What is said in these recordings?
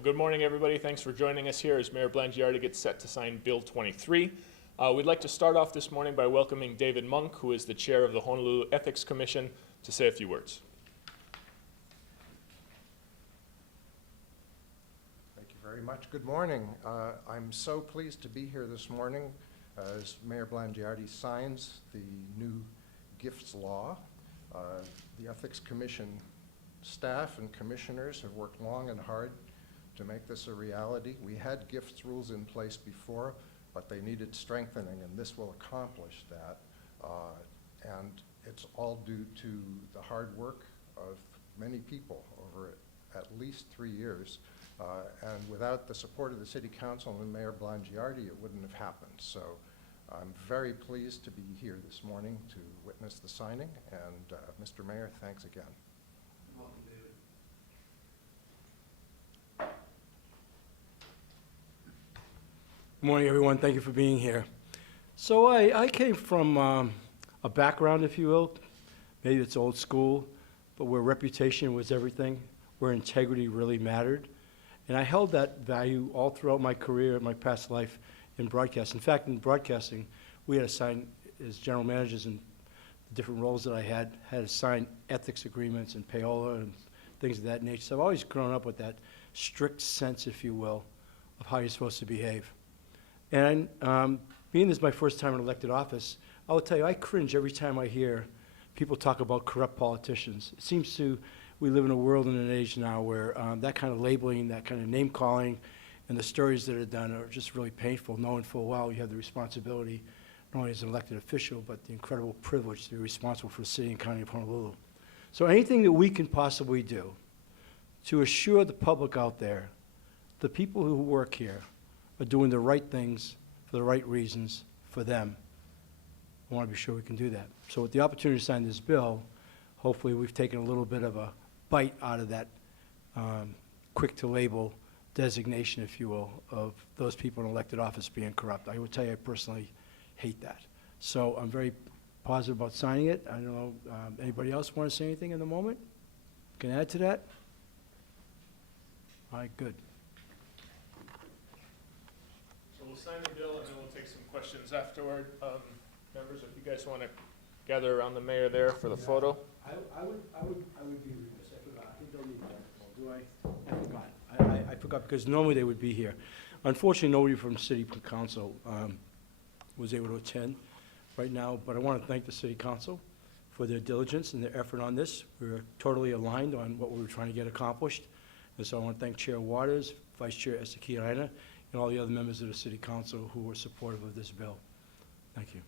Well, good morning, everybody. Thanks for joining us here as Mayor Blangiardi gets set to sign Bill 23. We'd like to start off this morning by welcoming David Monk, who is the chair of the Honolulu Ethics Commission, to say a few words. Thank you very much. Good morning. I'm so pleased to be here this morning as Mayor Blangiardi signs the new gifts law. The Ethics Commission staff and commissioners have worked long and hard to make this a reality. We had gifts rules in place before, but they needed strengthening, and this will accomplish that. And it's all due to the hard work of many people over at least 3 years. And without the support of the City Council and Mayor Blangiardi, it wouldn't have happened. So I'm very pleased to be here this morning to witness the signing. And Mr. Mayor, thanks again. Welcome, David. Good morning, everyone. Thank you for being here. So I came from a background, if you will, maybe it's old school, but where reputation was everything, where integrity really mattered. And I held that value all throughout my career, my past life in broadcast. In fact, in broadcasting, we had to sign, as general managers in the different roles that I had to sign ethics agreements and payola and things of that nature. So I've always grown up with that strict sense, if you will, of how you're supposed to behave. And being this is my first time in elected office, I will tell you, I cringe every time I hear people talk about corrupt politicians. It seems we live in a world and an age now where that kind of labeling, that kind of name calling, and the stories that are done are just really painful, knowing full well you have the responsibility, not only as an elected official, but the incredible privilege to be responsible for the city and county of Honolulu. So anything that we can possibly do to assure the public out there, the people who work here, are doing the right things for the right reasons for them, I want to be sure we can do that. So with the opportunity to sign this bill, hopefully we've taken a little bit of a bite out of that quick to label designation, if you will, of those people in elected office being corrupt. I would tell you I personally hate that. So I'm very positive about signing it. I don't know, anybody else want to say anything in the moment? Can I add to that? All right, good. So we'll sign the bill and then we'll take some questions afterward. Members, if you guys want to gather around the mayor there for the photo. I would be remiss. I forgot. I don't need that. Do I? I forgot. I forgot because normally they would be here. Unfortunately, nobody from City Council was able to attend right now, but I want to thank the City Council for their diligence and their effort on this. We were totally aligned on what we were trying to get accomplished. And so I want to thank Chair Waters, Vice Chair Estakirana, and all the other members of the City Council who were supportive of this bill. Thank you.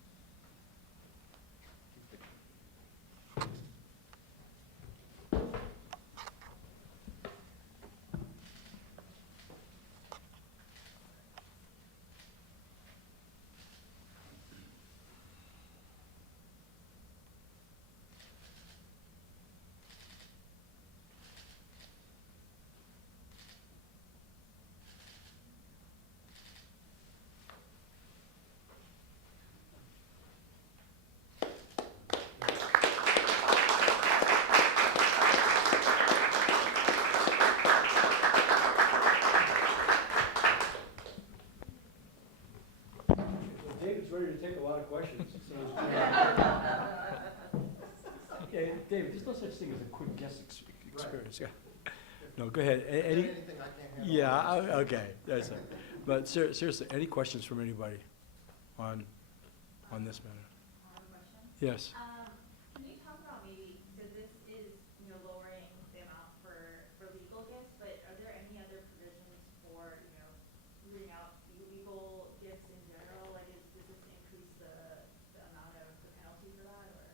David's ready to take a lot of questions. So okay, David, there's no such thing as a quick guest experience. Right. Yeah. No, go ahead. Anything I can't handle. Okay. That's it. But seriously, any questions from anybody on this matter? I have a question. Yes. Can you talk about maybe, so this is, lowering the amount for legal gifts, but are there any other provisions for, rooting out illegal gifts in general? Like, does this increase the amount of the penalty for that, or?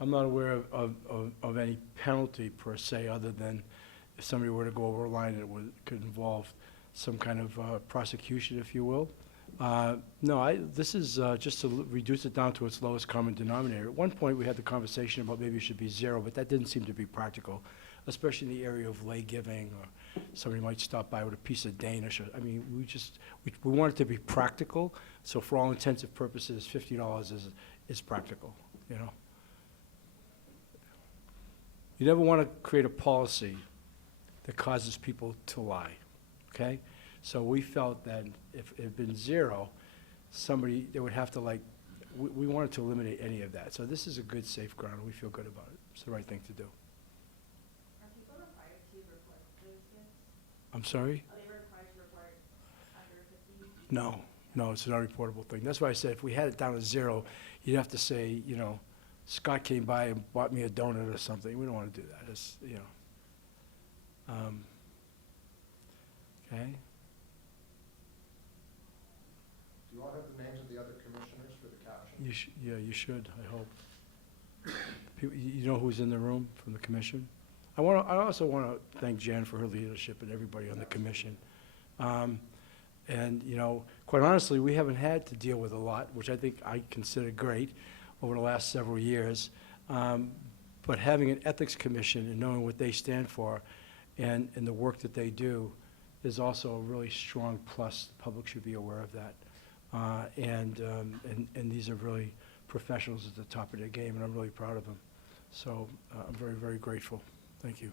I'm not aware of any penalty per se, other than if somebody were to go over a line, it could involve some kind of prosecution, if you will. No, this is just to reduce it down to its lowest common denominator. At one point, we had the conversation about maybe it should be zero, but that didn't seem to be practical, especially in the area of lay giving, or somebody might stop by with a piece of Danish. I mean, we want it to be practical. So for all intents and purposes, $50 is practical. You never want to create a policy that causes people to lie, okay? So we felt that if it had been 0, somebody, they would have to like, we wanted to eliminate any of that. So this is a good safeguard, and we feel good about it. It's the right thing to do. Are people required to report those gifts? I'm sorry? Are they required to report under 50? No, it's an unreportable thing. That's why I said if we had it down to 0, you'd have to say, you know, Scott came by and bought me a donut or something. We don't want to do that. It's, you know. Okay? Do you all have the names of the other commissioners for the caption? Yeah, you should, I hope. You know who's in the room from the commission? I also want to thank Jan for her leadership and everybody on the commission. And, you know, quite honestly, we haven't had to deal with a lot, which I think I consider great over the last several years. But having an ethics commission and knowing what they stand for and the work that they do is also a really strong plus. The public should be aware of that. And these are really professionals at the top of their game, and I'm really proud of them. So I'm very, very grateful. Thank you.